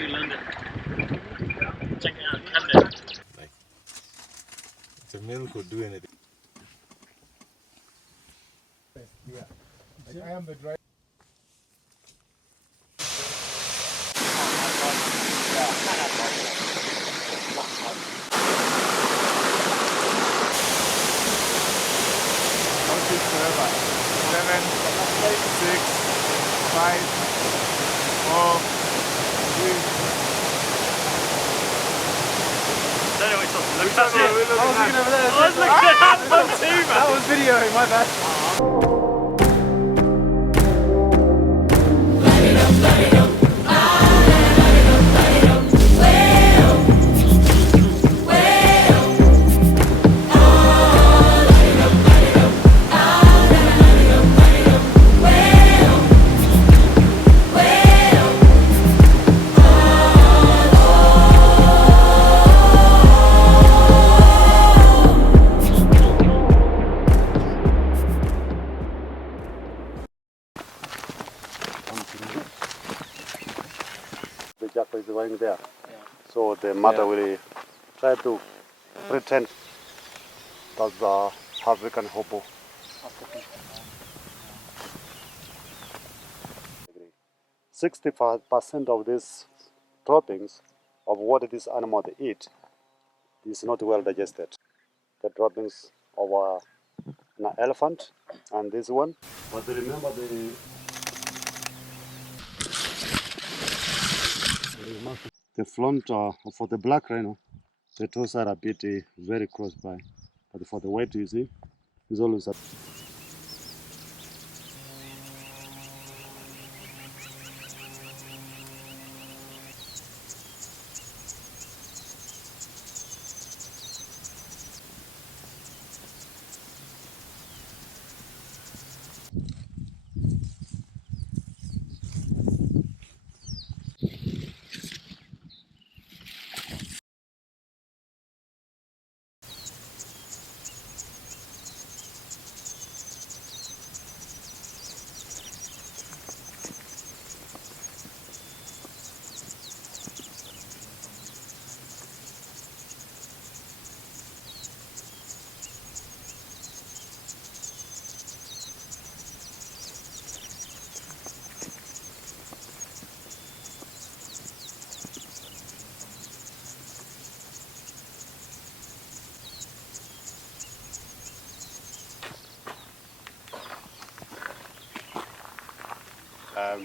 through London. Check it out, Camden. Like, the male could do anything. Yeah. Like, I am the driver. Forever. 7, 6, 5, 4, 3. I don't know which one to look at. I was looking over there. I was looking at that one too, man. That was videoing, my bad. The jackal is lying there. So the mother will try to pretend that's the African hobo. 65% of these droppings of what this animal they eat is not well digested. The droppings of an elephant and this one. But remember the front for the black rhino, the toes are a bit very close by. But for the white, you see, is always a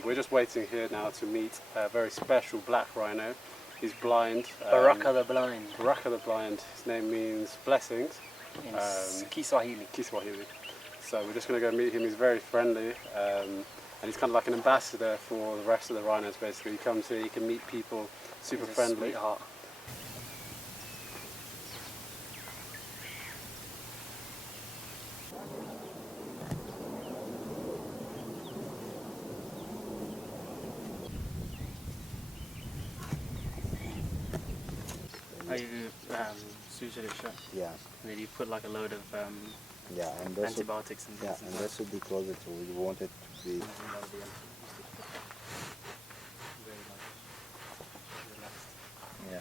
we're just waiting here now to meet a very special black rhino. He's blind. Baraka the Blind. Baraka the Blind. His name means blessings. In Kiswahili. Kiswahili. So we're just going to go meet him. He's very friendly, and he's kind of like an ambassador for the rest of the rhinos. Basically, he comes here, he can meet people, super He's a friendly. sweetheart. Are you sutured shut? Yeah, And then you put like a load of yeah, and that's antibiotics and things. and that should be closer to we want it to be. Yeah.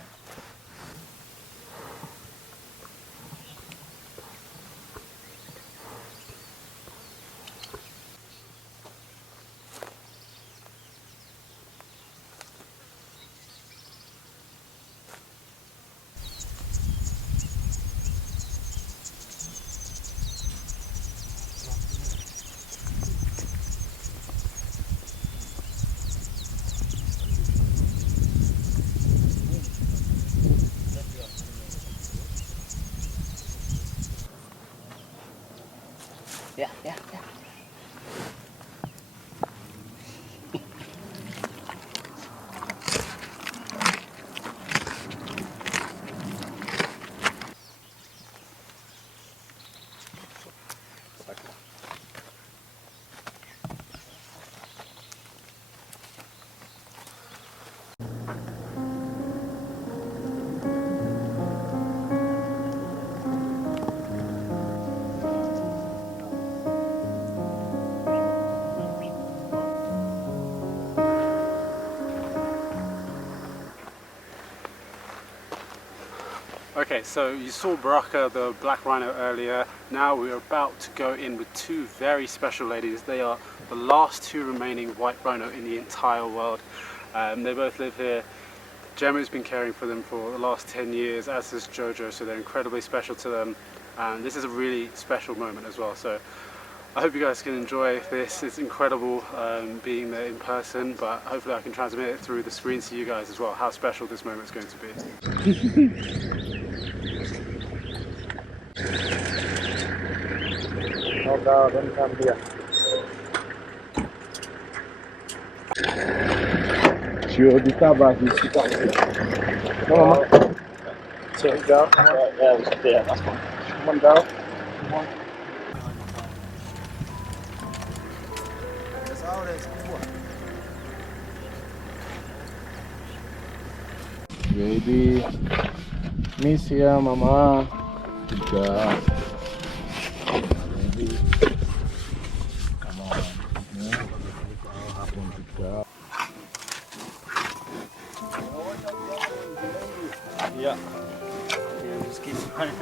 Yeah, yeah, yeah. Okay, so you saw Baraka, the black rhino, earlier. Now we're about to go in with two very special ladies. They are the last two remaining white rhino in the entire world. They both live here. Gemma's been caring for them for the last 10 years, as has Jojo, so they're incredibly special to them. And this is a really special moment as well. So I hope you guys can enjoy this. It's incredible being there in person, but hopefully I can transmit it through the screen to you guys as well, how special this moment is going to be. No, no, don't come here. Sure, the tabak is come on, man. Check it out. Yeah, we should do it. That's fine. Come on, down. Come on. Baby, miss ya, mama. Good job. Baby, come on. Good job. Yeah. Yeah, just keep running.